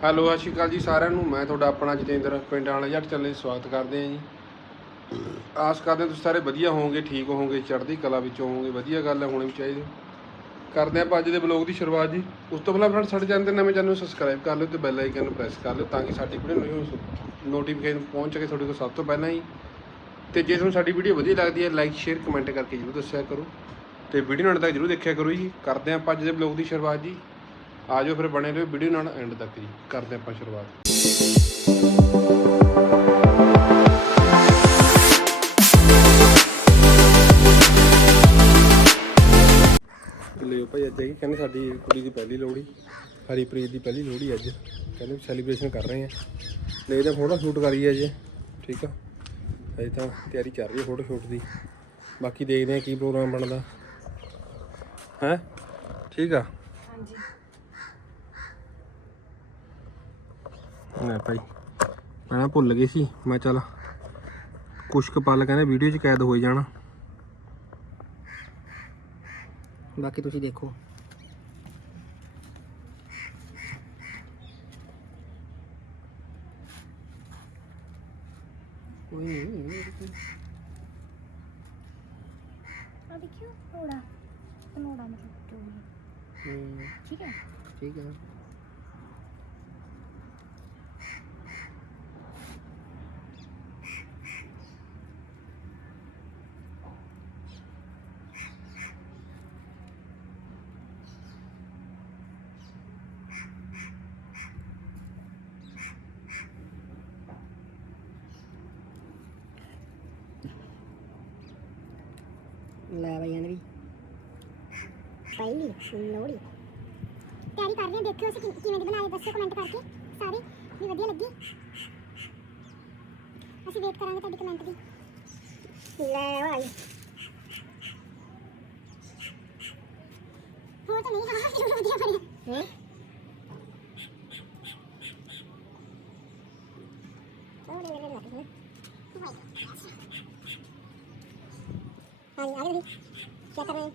Hello, ਸਤਿ ਸ਼੍ਰੀ ਅਕਾਲ ਜੀ ਸਾਰਿਆਂ ਨੂੰ। ਮੈਂ ਤੁਹਾਡਾ ਆਪਣਾ ਜਤਿੰਦਰ ਪਿੰਡ ਵਾਲਾ ਜੱਟ ਚੱਲੇ ਸਵਾਗਤ ਕਰਦੇ ਹਾਂ ਜੀ। ਆਸ ਕਰਦੇ ਹਾਂ ਤੁਸੀਂ ਸਾਰੇ ਵਧੀਆ ਹੋਵੋਗੇ, ਠੀਕ ਹੋਵੋਗੇ, ਚੜ੍ਹਦੀ ਕਲਾ ਵਿੱਚ ਹੋਵੋਗੇ, ਵਧੀਆ ਗੱਲ ਹੈ ਹੋਣੀ ਵੀ ਚਾਹੀਦੀ। ਕਰਦੇ ਆਪਾਂ ਅੱਜ ਦੇ ਬਲੌਗ ਦੀ ਸ਼ੁਰੂਆਤ ਜੀ। ਉਸ ਤੋਂ ਪਹਿਲਾਂ ਫਰੈਂਡ ਸਾਡੇ ਚੈਨਲ ਤੇ ਨਵੇਂ ਚੈਨਲ ਨੂੰ ਸਬਸਕ੍ਰਾਈਬ ਕਰ ਲਿਓ ਤੇ ਬੈਲ ਆਈਕਨ ਨੂੰ ਪ੍ਰੈਸ ਕਰ ਲਿਓ ਤਾਂ ਕਿ ਸਾਡੀ ਵੀਡੀਓ ਨੋਟੀਫਿਕੇਸ਼ਨ ਪਹੁੰਚ ਸਕੇ ਤੁਹਾਡੇ ਕੋਲ ਸਭ ਤੋਂ ਪਹਿਲਾਂ ਹੀ ਤੇ ਜੇ ਤੁਹਾਨੂੰ ਸਾਡੀ ਵੀਡੀਓ ਵਧੀਆ ਲੱਗਦੀ ਹੈ ਲਾਈਕ ਸ਼ੇਅਰ ਕਮੈਂਟ ਕਰਕੇ ਜਰੂਰ ਦੱਸਿਆ ਕਰੋ। ਤੇ ਵੀਡੀਓ ਨਾਲ ਤੱਕ ਜਰੂਰ ਦੇਖਿਆ ਕਰੋ ਜੀ। ਕਰਦੇ ਆਪਾਂ ਅੱਜ ਦੇ ਬਲੌਗ ਦੀ ਸ਼ੁਰੂਆਤ ਜੀ। ਆਜੋ ਫਿਰ ਬਣੇ ਰਹੋ ਵੀਡੀਓ ਨਾਲ ਐਂਡ ਤੱਕ ਜੀ। ਕਰਦੇ ਆਪਾਂ ਸ਼ੁਰੂਆਤ। ਲਿਓ ਭਾਈ ਅੱਜ ਹੈਗੀ ਕਹਿੰਦੇ ਸਾਡੀ ਕੁੜੀ ਦੀ ਪਹਿਲੀ ਲੋਹੜੀ। ਹਰੀਪ੍ਰੀਤ ਦੀ ਪਹਿਲੀ ਲੋਹੜੀ ਅੱਜ। ਕਹਿੰਦੇ ਸੈਲੀਬ੍ਰੇਸ਼ਨ ਕਰ ਰਹੇ ਆ ਦੇਖਦੇ ਹਾਂ ਫੋਟੋ ਸ਼ੂਟ ਕਰੀਏ ਅੱਜ ਠੀਕ ਆ? ਅਜੇ ਤਾਂ ਤਿਆਰੀ ਚੱਲ ਰਹੀ ਹੈ ਫੋਟੋ ਸ਼ੂਟ ਦੀ। ਬਾਕੀ ਦੇਖਦੇ ਹਾਂ ਕੀ ਪ੍ਰੋਗਰਾਮ ਬਣਦਾ। ਹੈ? ਠੀਕ ਆ? ਹਾਂਜੀ। ਲੈ ਭਾਈ। ਮੈਂ ਨਾ ਭੁੱਲ ਗਈ ਸੀ। ਮੈਂ ਚੱਲ ਕੁਛ ਕੁ ਪਲ ਕਹਿੰਦੇ ਵੀਡੀਓ 'ਚ ਕੈਦ ਹੋ ਜਾਣਾ। ਬਾਕੀ ਤੁਸੀਂ ਦੇਖੋ। ਕੋਈ ਨਹੀਂ ਆ ਦੇਖਿਓ ਨੋੜਾ ਨੋੜਾ ਮਤਲਬ ਜੋ ਵੀ। ਹੈ। ਠੀਕ ਹੈ। ਠੀਕ ਹੈ। ਲੈ ਬਈ ਇਹਨੇ ਵੀ। ਪਹਿਲੀ ਲੋੜੀ ਤਿਆਰੀ ਕਰ ਰਹੇ ਹਾਂ ਦੇਖਿਓ ਅਸੀਂ ਕਿ- ਕਿਵੇਂ ਦੀ ਬਣਾਏ ਦੱਸੋ ਕਮੈਂਟ ਕਰਕੇ। ਸਾਰੇ ਵੀ ਵਧੀਆ ਲੱਗੀ? ਅਸੀਂ ਵੇਟ ਕਰਾਂਗੇ ਤੁਹਾਡੀ ਕਮੈਂਟ ਦੀ। ਲੈ ਭਾਈ ਹੋਰ ਤਾਂ ਨਹੀਂ ਹਾਂ ਜ਼ਰੂਰ ਵਧੀਆ ਬਣਿਆ। ਹਾਂ? ਥੋੜੇ ਮੇਰੇ ਲੱਗ ਗਏ ਹਾਂਜੀ ਆ ਗਏ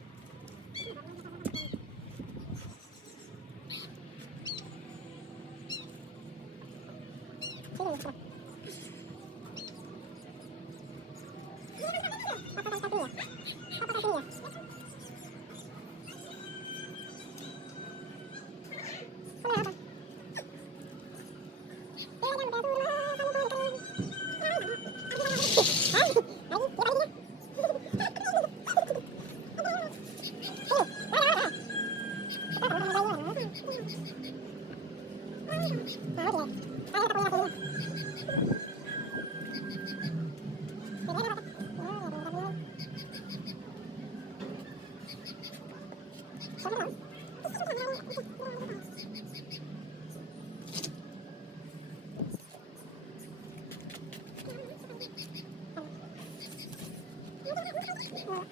Thank you.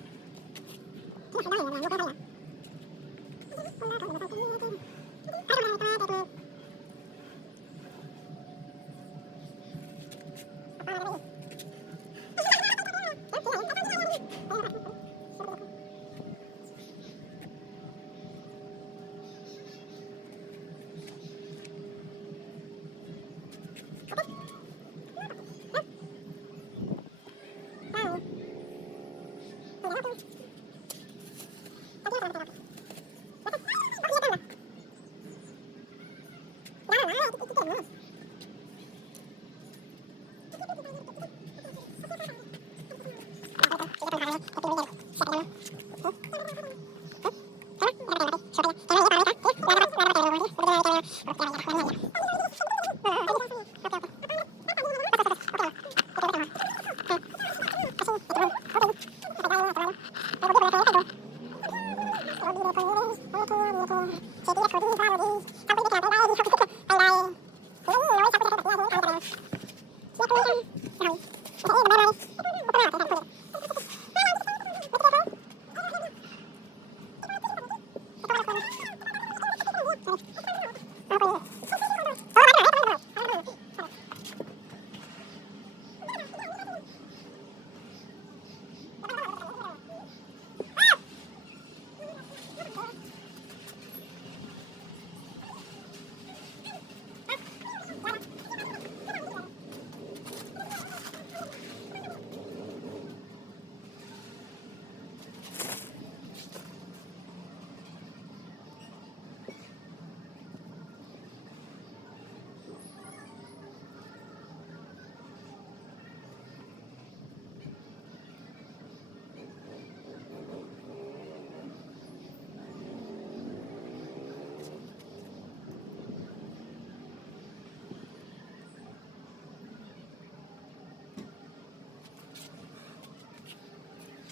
di sampai di kayak lagi bye di sampai di kayak bye bye. Bye bye. Ini, ini sampai di kayak bye bye.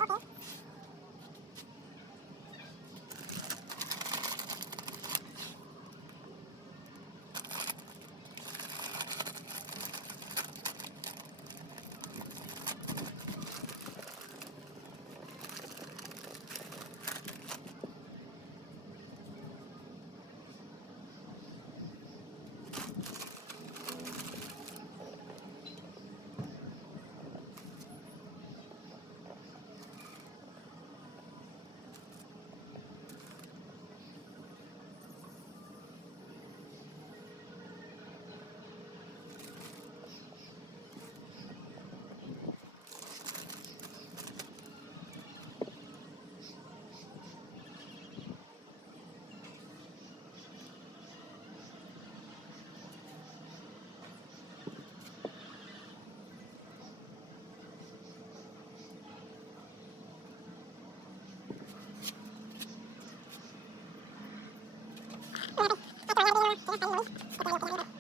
trouble. ください。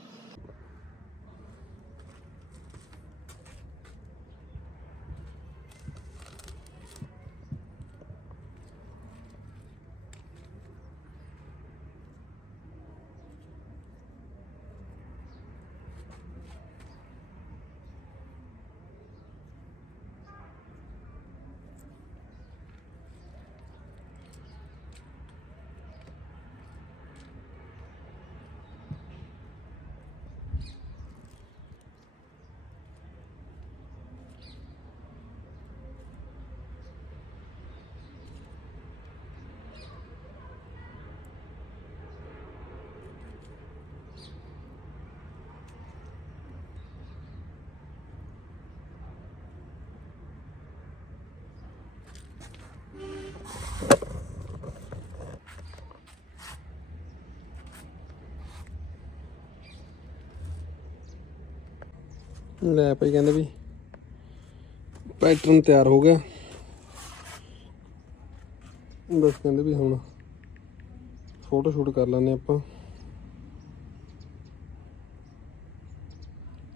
ਲੈ ਭਾਈ ਕਹਿੰਦੇ ਵੀ ਪੈਟਰਨ ਤਿਆਰ ਹੋ ਗਿਆ। ਬਸ ਕਹਿੰਦੇ ਵੀ ਹੁਣ ਫੋਟੋ ਸ਼ੂਟ ਕਰ ਲੈਣੇ ਆਪਾਂ।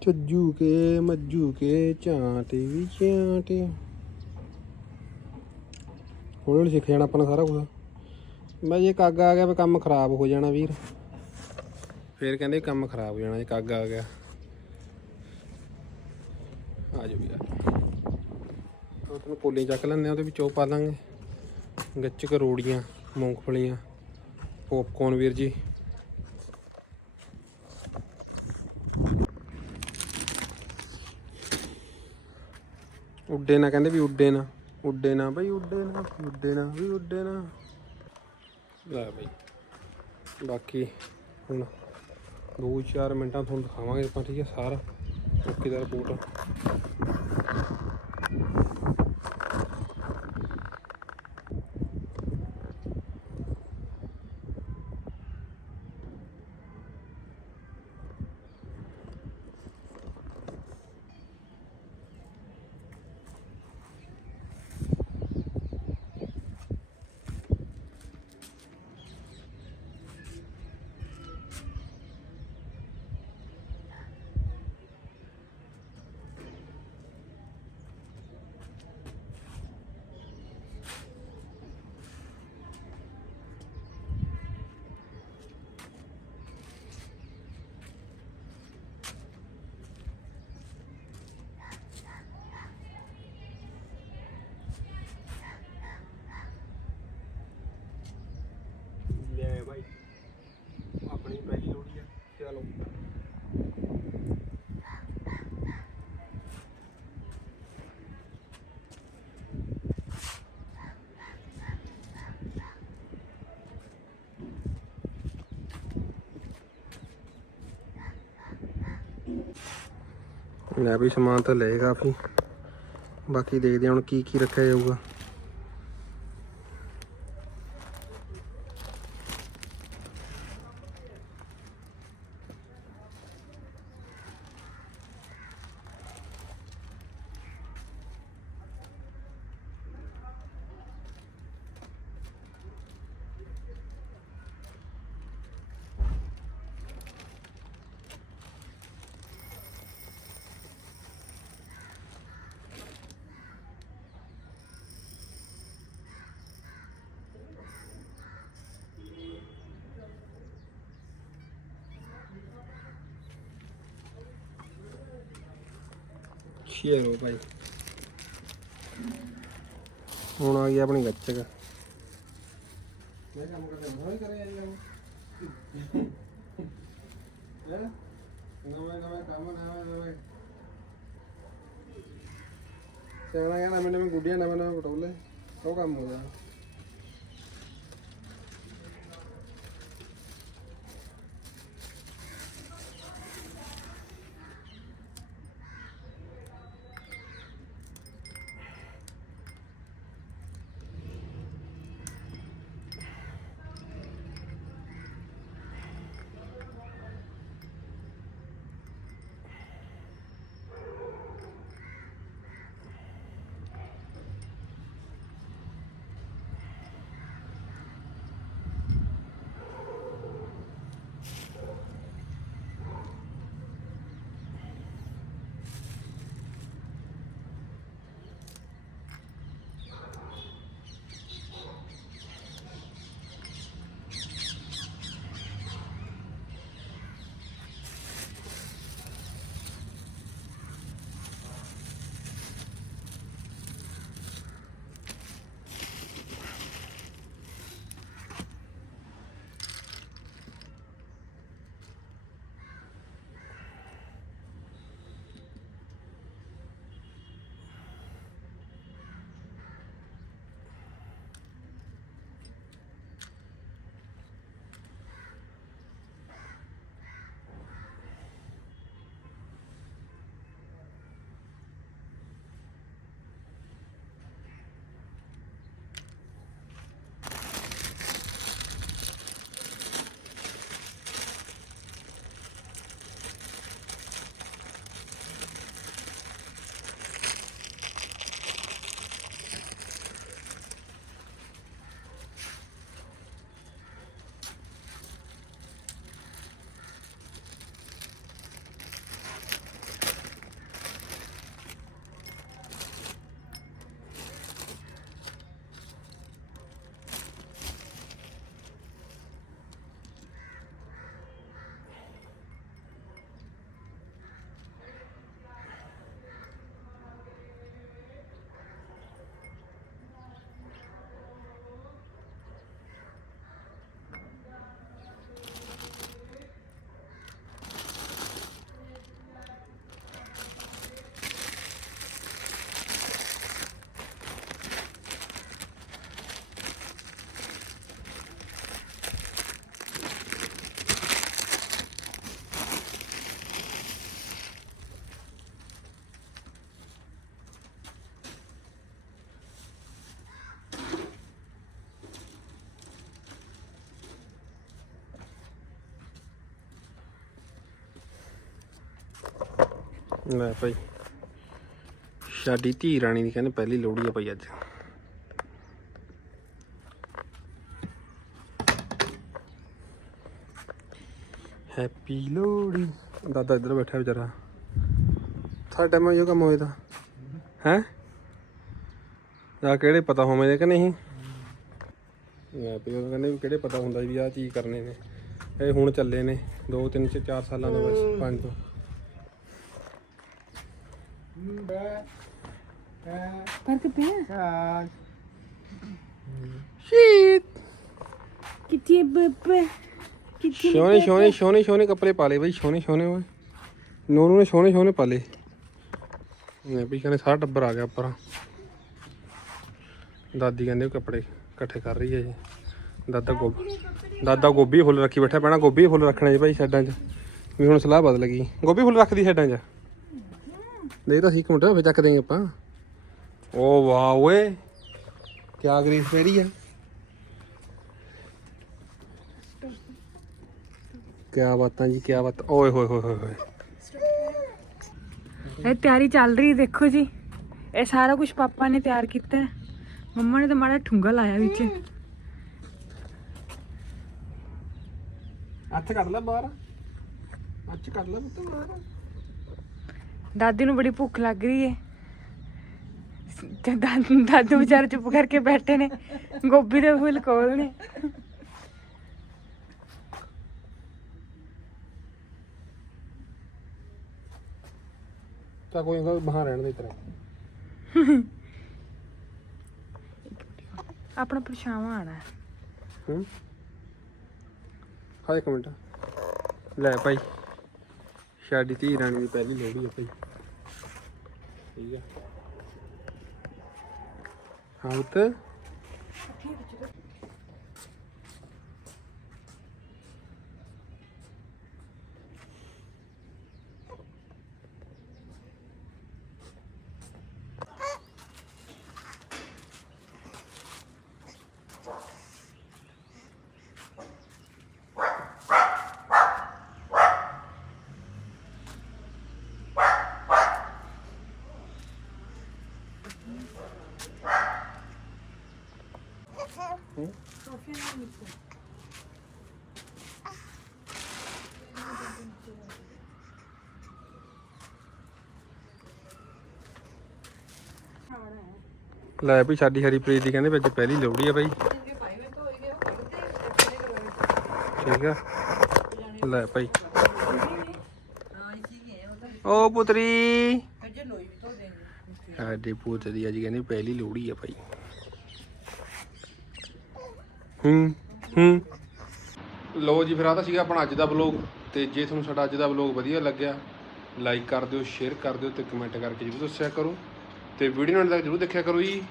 ਚੱਜੂ ਕੇ ਮੱਜੂ ਕੇ ਝਾਂਟੇ ਵੀ ਝਾਂਟੇ। ਹੌਲੀ ਹੌਲੀ ਸਿੱਖ ਜਾਣਾ ਆਪਾਂ ਨੇ ਸਾਰਾ ਕੁਝ ਮੈਂ ਜੇ ਕੱਗ ਆ ਗਿਆ ਵੀ ਕੰਮ ਖਰਾਬ ਹੋ ਜਾਣਾ ਵੀਰ। ਫੇਰ ਕਹਿੰਦੇ ਕੰਮ ਖਰਾਬ ਹੋ ਜਾਣਾ ਜੇ ਕੱਗ ਆ ਗਿਆ। ਆ ਜਾਓ ਯਾਰ ਉਹ ਤੁਹਾਨੂੰ ਕੋਲੀ ਚੱਕ ਲੈਂਦੇ ਆ, ਉਹਦੇ ਵਿੱਚ ਉਹ ਪਾ ਲਾਂਗੇ। ਗੱਚਕ ਰੋੜੀਆਂ, ਮੂੰਗਫਲੀਆਂ ਪੋਪਕੌਰਨ ਵੀਰ ਜੀ। ਉੱਡੇ ਨਾ, ਕਹਿੰਦੇ ਵੀ ਉੱਡੇ ਨਾ। ਉੱਡੇ ਨਾ ਬਈ, ਉੱਡੇ ਨਾ ਉੱਡੇ ਨਾ ਵੀ ਉੱਡੇ ਨਾ। ਲੈ ਬਈ। ਬਾਕੀ ਹੁਣ 2-4 ਮਿੰਟਾਂ ਤੁਹਾਨੂੰ ਦਿਖਾਵਾਂਗੇ ਆਪਾਂ, ਠੀਕ ਹੈ ਸਾਰਾ। ਓਕੇ ਦਾ ਰਿਪੋਰਟ ਲੈ ਭਾਈ ਆਪਣੀ ਪਹਿਲੀ ਲੋੜੀ ਆ ਚਲੋ ਲੈ ਵੀ ਸਮਾਨ ਤਾਂ ਲਏ ਕਾਫੀ ਬਾਕੀ ਦੇਖਦੇ ਹਾਂ ਹੁਣ ਕੀ ਕੀ ਰੱਖਿਆ ਜਾਊਗਾ। ਚਲੋ ਭਾਈ ਹੁਣ ਆ ਗਈ ਆਪਣੀ ਗੱਚਕ। ਮੈਂ ਕੰਮ ਕਰਦਾ ਹਾਂ ਕਰੇ ਯਾਰ ਕੰਮ ਹੈ? ਨਵਾਂ ਨਵਾਂ ਕੰਮ ਨਵਾਂ ਨਵਾਂ। ਸਿਆਣਾ ਕਹਿੰਦਾ ਨਵੇਂ ਨਵੇਂ ਗੁੱਡੀਆਂ ਨਵੇਂ ਨਵੇਂ ਪਟੋਲੇ। ਉਹ ਕੰਮ ਹੋ ਜਾਣਾ ਲੈ ਭਾਈ। ਸਾਡੀ ਧੀ ਰਾਣੀ ਦੀ ਕਹਿੰਦੇ ਪਹਿਲੀ ਲੋਹੜੀ ਆ ਭਾਈ ਅੱਜ। ਹੈਪੀ ਲੋਹੜੀ। ਦਾਦਾ ਇੱਧਰ ਬੈਠਾ ਵਿਚਾਰਾ। ਥਾ ਟਾਈਮ ਇਹ ਕੰਮ ਹੋਇਆ ਤਾਂ। ਹੈ? ਜਾਂ ਕਿਹੜੇ ਪਤਾ ਹੋਵੇਂ ਕਿ ਨਹੀਂ? ਲੈ ਵੀ ਉਹ ਕਹਿੰਦੇ ਵੀ ਕਿਹੜੇ ਪਤਾ ਹੁੰਦਾ ਵੀ ਆਹ ਚੀਜ਼ ਕਰਨੇ ਨੇ। ਇਹ ਹੁਣ ਚੱਲੇ ਨੇ 2 3 4 ਸਾਲਾਂ ਤੋਂ ਬਸ ਪੰਜ ਤੋਂ। ਸੋਹਣੇ ਓਏ। ਨੋਨੂ ਨੇ ਸੋਹਣੇ ਸੋਹਣੇ ਪਾ ਲਏ। ਨੇ ਵੀ ਕਹਿੰਦੇ ਸਾਰਾ ਟੱਬਰ ਆ ਗਿਆ ਉੱਪਰ। ਦਾਦੀ ਕਹਿੰਦੇ ਕੱਪੜੇ ਇਕੱਠੇ ਕਰ ਰਹੀ ਹੈ ਜੀ। ਦਾਦਾ ਗੋਭੀ ਦਾਦਾ ਗੋਭੀ ਫੁੱਲ ਰੱਖੀ ਬੈਠਾ ਪੈਣਾ ਗੋਭੀ ਫੁੱਲ ਰੱਖਣੇ ਜੀ ਭਾਈ ਸਾਈਡਾਂ 'ਚ। ਵੀ ਹੁਣ ਸਲਾਹ ਬਦਲ ਗਈ। ਗੋਭੀ ਫੁੱਲ ਰੱਖਦੀ ਸਾਈਡਾਂ 'ਚ? ਦੇ ਤਾਂ ਸੀ ਇੱਕ ਮਿੰਟ ਫੇ ਚੱਕ ਦੇਂਗੇ ਆਪਾਂ। ਓ ਵਾਹ ਓਏ ਕੀ ਗਰੀਸ ਫੇਰੀ ਆ। ਕਿਆ ਬਾਤਾਂ ਜੀ ਕਿਆ ਬਾਤ। ਓਏ ਹੋਏ ਹੋਏ ਹੋਏ ਹੋਏ। ਇਹ ਤਿਆਰੀ ਚੱਲ ਰਹੀ ਦੇਖੋ ਜੀ। ਇਹ ਸਾਰਾ ਕੁਝ ਪਾਪਾ ਨੇ ਤਿਆਰ ਕੀਤਾ। ਹੈ ਮੰਮਾ ਨੇ ਤਾਂ ਮਾੜਾ ਠੁੰਗਾ ਲਾਇਆ ਵਿੱਚ। ਹੱਥ ਕੱਢ ਲੈ ਬਾਹਰ। ਹੱਥ ਕੱਢ ਲੈ ਪੁੱਤ ਬਾਹਰ। ਦਾਦੀ ਨੂੰ ਬੜੀ ਭੁੱਖ ਲੱਗ ਰਹੀ ਹੈ ਤੇ ਦਾਦੂ ਦਾਦੂ ਵਿਚਾਰੇ ਚੁੱਪ ਕਰਕੇ ਬੈਠੇ ਨੇ। ਗੋਭੀ ਦੇ ਫੁੱਲ ਕੋਲ ਨੇ ਤਾਂ ਕੋਈ ਨਾ ਬਾਹਰ ਰਹਿਣ ਦੇ ਤੇਰੇ। ਆਪਣਾ ਪਰਛਾਵਾਂ ਆਣਾ ਹੂੰ। ਹਾਂ? ਇੱਕ ਮਿੰਟ। ਲੈ ਭਾਈ ਸਾਡੀ ਧੀ ਰਾਣੀ ਦੀ ਪਹਿਲੀ ਲੋਹੜੀ ਆ ਭਾਈ। ਠੀਕ ਆ। ਹਾਂ ਪੁੱਤ। ਲੈ ਵੀ ਸਾਡੀ ਹਰੀਪ੍ਰੀਤ ਦੀ ਕਹਿੰਦੇ ਵਿੱਚ ਪਹਿਲੀ ਲੋਹੜੀ ਆ ਭਾਈ ਠੀਕ ਆ। ਲੈ ਭਾਈ ਓ ਪੁੱਤਰੀ। ਸਾਡੇ ਪੁੱਤ ਦੀ ਅੱਜ ਕਹਿੰਦੇ ਪਹਿਲੀ ਲੋਹੜੀ ਆ ਭਾਈ ਹੂੰ ਹੂੰ। ਲੋ ਜੀ, ਫਿਰ ਆ ਤਾਂ ਸੀਗਾ ਆਪਣਾ ਅੱਜ ਦਾ ਵਲੌਗ ਤੇ ਜੇ ਤੁਹਾਨੂੰ ਸਾਡਾ ਅੱਜ ਦਾ ਵਲੌਗ ਵਧੀਆ ਲੱਗਿਆ ਲਾਈਕ ਕਰ ਦਿਓ ਸ਼ੇਅਰ ਕਰ ਦਿਓ ਤੇ ਕਮੈਂਟ ਕਰਕੇ ਜਰੂਰ ਦੱਸਿਆ ਕਰੋ। ਤੇ ਵੀਡੀਓ ਨਾਲ ਤੱਕ ਜਰੂਰ ਦੇਖਿਆ ਕਰੋ ਜੀ।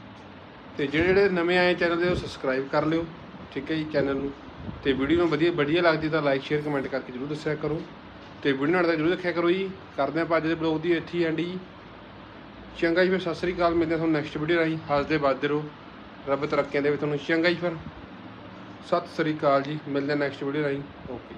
ਤੇ ਜਿਹੜੇ ਜਿਹੜੇ ਨਵੇਂ ਆਏ ਚੈਨਲ ਦੇ, ਉਹ ਸਬਸਕ੍ਰਾਈਬ ਕਰ ਲਿਓ, ਠੀਕ ਹੈ ਜੀ, ਚੈਨਲ ਨੂੰ। ਤੇ ਵੀਡੀਓ ਨੂੰ ਵਧੀਆ ਵਧੀਆ ਲੱਗਦੀ ਤਾਂ ਲਾਈਕ ਸ਼ੇਅਰ ਕਮੈਂਟ ਕਰਕੇ ਜਰੂਰ ਦੱਸਿਆ ਕਰੋ। ਤੇ ਵੀਡੀਓ ਨਾਲ ਤੱਕ ਜਰੂਰ ਦੇਖਿਆ ਕਰੋ ਜੀ। ਕਰਦੇ ਆਪਾਂ ਅੱਜ ਦੇ ਵਲੌਗ ਦੀ ਇੱਥੇ ਹੀ ਐਂਡ ਜੀ। ਚੰਗਾ ਜੀ, ਫਿਰ ਸਤਿ ਸ੍ਰੀ ਅਕਾਲ। ਮਿਲਦੇ ਹਾਂ ਤੁਹਾਨੂੰ ਨੈਕਸਟ ਵੀਡੀਓ ਰਾਹੀਂ। ਹੱਸਦੇ ਵੱਧਦੇ ਰਹੋ। ਰੱਬ ਤਰੱਕੀਆਂ ਦੇ ਦੇਵੇ ਤੁਹਾਨੂੰ। ਚੰਗਾ ਜੀ, ਫਿਰ। ਸਤਿ ਸ੍ਰੀ ਅਕਾਲ ਜੀ ਮਿਲਦੇ ਹਾਂ ਨੈਕਸਟ ਵੀਡੀਓ ਰਾਹੀਂ। ਓਕੇ